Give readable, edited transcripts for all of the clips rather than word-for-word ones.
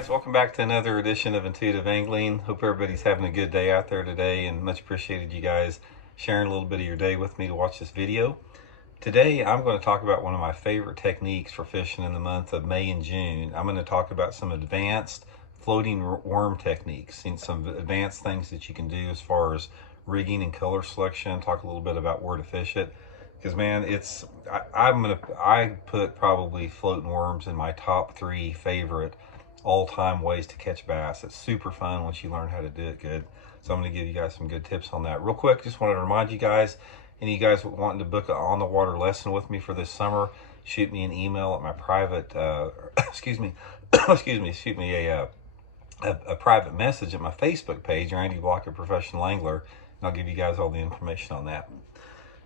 guys, welcome back to another edition of Intuitive Angling. Hope everybody's having a good day out there today, and much appreciated you guys sharing a little bit of your day with me to watch this video. Today I'm going to talk about one of my favorite techniques for fishing in the month of May and June. I'm going to talk about some advanced floating worm techniques and some advanced things that you can do as far as rigging and color selection. Talk a little bit about where to fish it, because man, I put probably floating worms in my top 3 favorite all-time ways to catch bass. It's super fun once you learn how to do it good. So I'm going to give you guys some good tips on that. Real quick, just wanted to remind you guys, any of you guys wanting to book an on-the-water lesson with me for this summer, shoot me an email at my private, shoot me a private message at my Facebook page, Randy Blocker Professional Angler, and I'll give you guys all the information on that.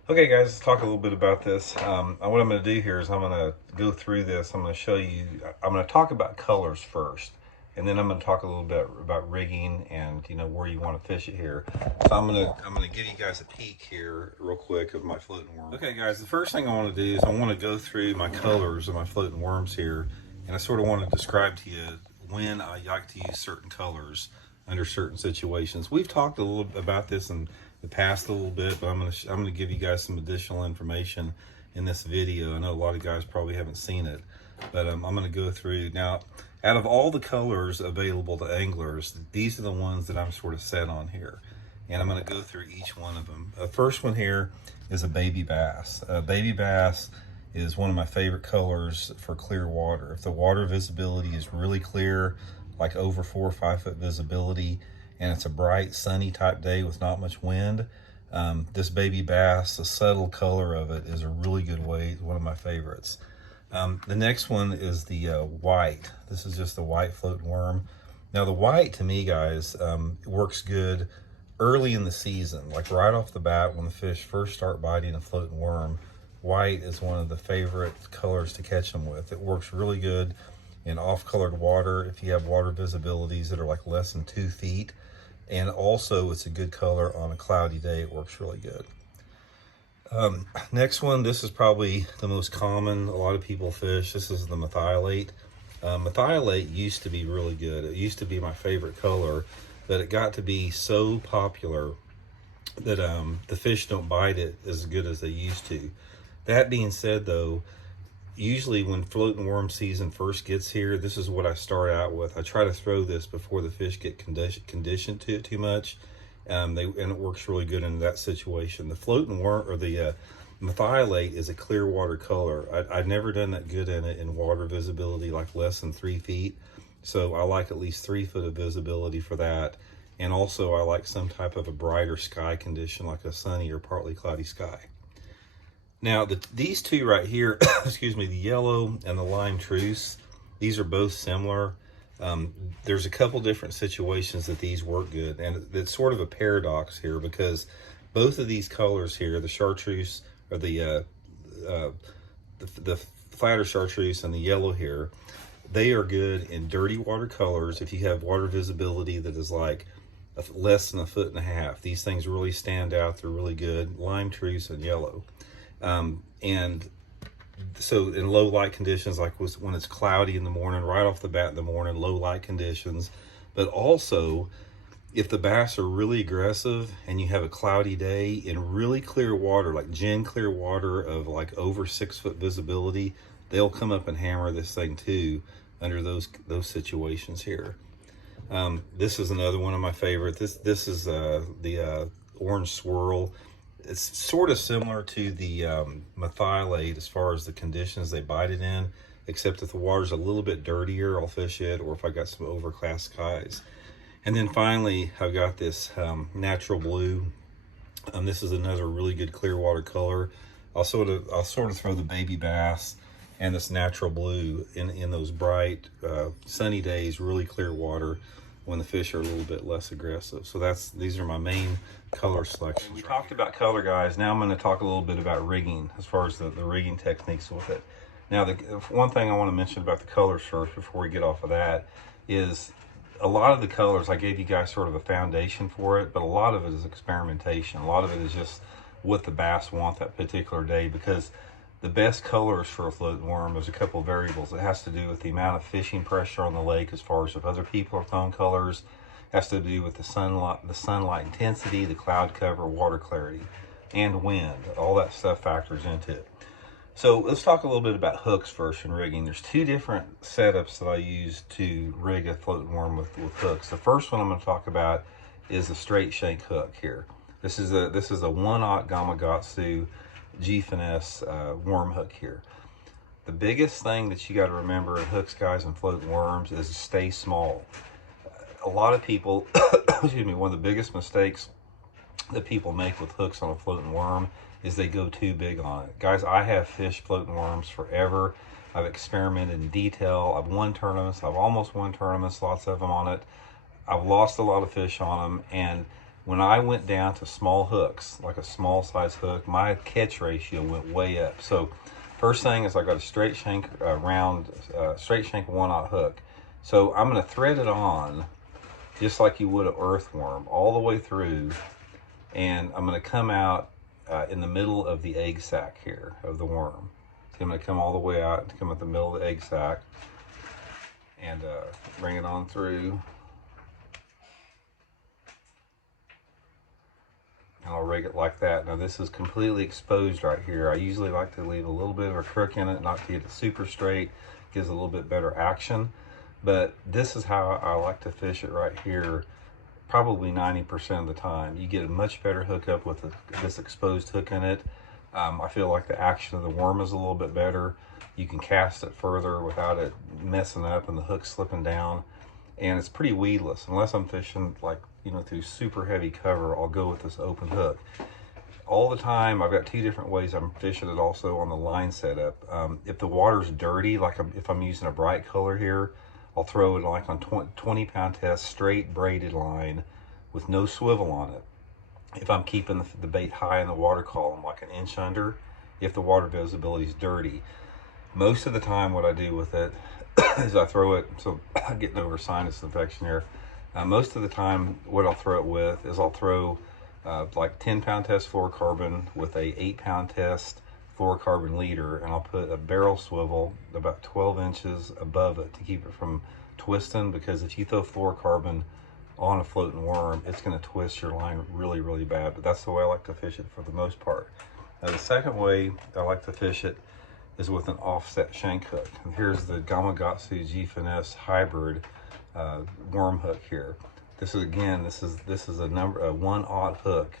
Okay guys, let's talk a little bit about this. What I'm going to do here is I'm going to go through this. I'm going to show you, I'm going to talk about colors first, and then I'm going to talk a little bit about rigging and where you want to fish it here. So I'm going to give you guys a peek here real quick of my floating worm. Okay guys, the first thing I want to do is I want to go through my colors of my floating worms here, and I sort of want to describe to you when I like to use certain colors under certain situations. We've talked a little bit about this in the past a little bit, but I'm going to give you guys some additional information in this video. I know a lot of guys probably haven't seen it, but I'm going to go through now. Out of all the colors available to anglers, these are the ones that I'm sort of set on here, and I'm going to go through each one of them. The first one here is a baby bass. Baby bass is one of my favorite colors for clear water. If the water visibility is really clear, like over 4 or 5 foot visibility, and it's a bright sunny type day with not much wind, this baby bass, the subtle color of it is a really good way. It's one of my favorites. The next one is the white. This is just the white floating worm. Now the white, to me guys, works good early in the season, like right off the bat when the fish first start biting a floating worm. White is one of the favorite colors to catch them with. It works really good in off-colored water if you have water visibilities that are like less than 2 feet. And also it's a good color on a cloudy day. It works really good. Next one, this is probably the most common. A lot of people fish. This is the Methylate. Methylate used to be really good. It used to be my favorite color, but it got to be so popular that the fish don't bite it as good as they used to. That being said though, usually when floating worm season first gets here, this is what I start out with. I try to throw this before the fish get conditioned to it too much, and it works really good in that situation. The floating worm, or the Methylate, is a clear water color. I've never done that good in it in water visibility like less than 3 feet, so I like at least 3 foot of visibility for that. And also I like some type of a brighter sky condition, like a sunny or partly cloudy sky. Now, these two right here, excuse me, the yellow and the lime truce, these are both similar. There's a couple different situations that these work good, and it's sort of a paradox here because both of these colors here, the chartreuse, or the flatter chartreuse and the yellow here, they are good in dirty water colors. If you have water visibility that is like less than 1.5 feet, these things really stand out. They're really good, lime truce and yellow. And so in low light conditions, like when it's cloudy in the morning, right off the bat in the morning, low light conditions, but also if the bass are really aggressive and you have a cloudy day in really clear water, like gin clear water of like over 6 foot visibility, they'll come up and hammer this thing too under those situations here. This is another one of my favorite. This is the orange swirl. It's sort of similar to the Methylate as far as the conditions they bite it in, except if the water's a little bit dirtier, I'll fish it, or if I got some overcast skies. And then finally, I've got this natural blue. This is another really good clear water color. I'll sort of throw the baby bass and this natural blue in those bright sunny days, really clear water when the fish are a little bit less aggressive. So these are my main color selections. We talked about color, guys. Now I'm going to talk a little bit about rigging, as far as the rigging techniques with it. Now, the one thing I want to mention about the colors first before we get off of that is a lot of the colors, I gave you guys sort of a foundation for it, but a lot of it is experimentation. A lot of it is just what the bass want that particular day, because The best colors for a floating worm, there's a couple of variables. It has to do with the amount of fishing pressure on the lake as far as if other people are throwing colors. It has to do with the sunlight intensity, the cloud cover, water clarity, and wind. All that stuff factors into it. So let's talk a little bit about hooks first and rigging. There's two different setups that I use to rig a floating worm with hooks. The first one I'm going to talk about is a straight shank hook here. This is a 1/0 Gamakatsu G finesse worm hook here. The biggest thing that you got to remember in hooks, guys, and floating worms is to stay small. A lot of people, excuse me, one of the biggest mistakes that people make with hooks on a floating worm is they go too big on it. Guys, I have fished floating worms forever. I've experimented in detail. I've won tournaments. I've almost won tournaments, lots of them on it. I've lost a lot of fish on them, and when I went down to small hooks, like a small size hook, my catch ratio went way up. So first thing is I got a straight shank straight shank 1/0 hook. So I'm going to thread it on just like you would an earthworm all the way through, and I'm going to come out in the middle of the egg sac here of the worm. So I'm going to come all the way out and come at the middle of the egg sac and bring it on through. And I'll rig it like that. Now this is completely exposed right here. I usually like to leave a little bit of a crook in it, not to get it super straight. Gives a little bit better action. But this is how I like to fish it right here, probably 90% of the time. You get a much better hookup with this exposed hook in it. I feel like the action of the worm is a little bit better. You can cast it further without it messing up and the hook slipping down. And it's pretty weedless. Unless I'm fishing like, you know, through super heavy cover, I'll go with this open hook. All the time, I've got two different ways I'm fishing it also on the line setup. If the water's dirty, like if I'm using a bright color here, I'll throw it like on 20-pound test, straight braided line with no swivel on it. If I'm keeping the bait high in the water column, like an inch under, if the water visibility is dirty. Most of the time what I do with it is I throw it, so I'm getting over sinus infection here. Most of the time what I'll throw it with is I'll throw like 10-pound test fluorocarbon with a 8-pound test fluorocarbon leader, and I'll put a barrel swivel about 12 inches above it to keep it from twisting, because if you throw fluorocarbon on a floating worm, it's going to twist your line really, really bad. But that's the way I like to fish it for the most part. Now the second way I like to fish it is with an offset shank hook. And here's the Gamakatsu G finesse hybrid worm hook here. This is, again, this is a 1/0 hook,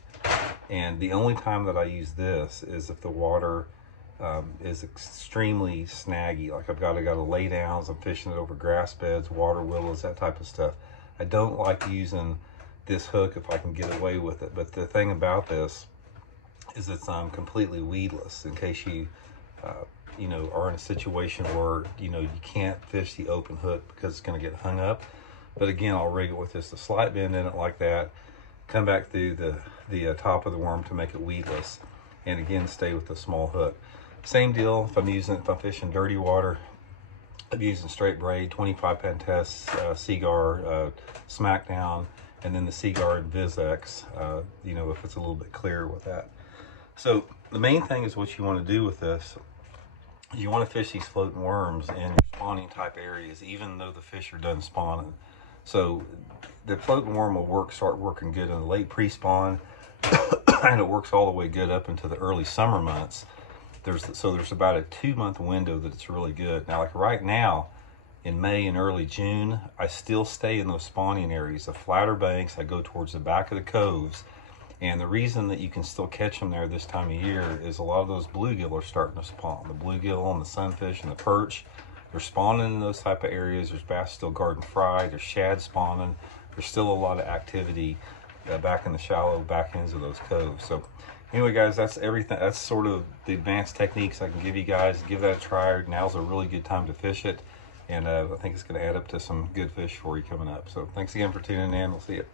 and the only time that I use this is if the water is extremely snaggy, like I've got to lay downs, I'm fishing it over grass beds, water willows, that type of stuff. I don't like using this hook if I can get away with it. But the thing about this is it's completely weedless, in case you you know, are in a situation where, you know, you can't fish the open hook because it's going to get hung up. But again, I'll rig it with just a slight bend in it like that, come back through the top of the worm to make it weedless, and again stay with the small hook. Same deal if I'm fishing dirty water. I'm using straight braid, 25-pound test, Seaguar, Smackdown, and then the Seaguar and VizX, you know, if it's a little bit clearer with that. So the main thing is what you want to do with this. You want to fish these floating worms in your spawning type areas, even though the fish are done spawning. So the floating worm will start working good in the late pre-spawn, and it works all the way good up into the early summer months. There's about a 2-month window that it's really good. Now, like right now, in May and early June, I still stay in those spawning areas, the flatter banks. I go towards the back of the coves. And the reason that you can still catch them there this time of year is a lot of those bluegill are starting to spawn. The bluegill and the sunfish and the perch, they're spawning in those type of areas. There's bass still guarding fry. There's shad spawning. There's still a lot of activity back in the shallow back ends of those coves. So anyway, guys, that's everything. That's sort of the advanced techniques I can give you guys. Give that a try. Now's a really good time to fish it. And I think it's going to add up to some good fish for you coming up. So thanks again for tuning in. We'll see you.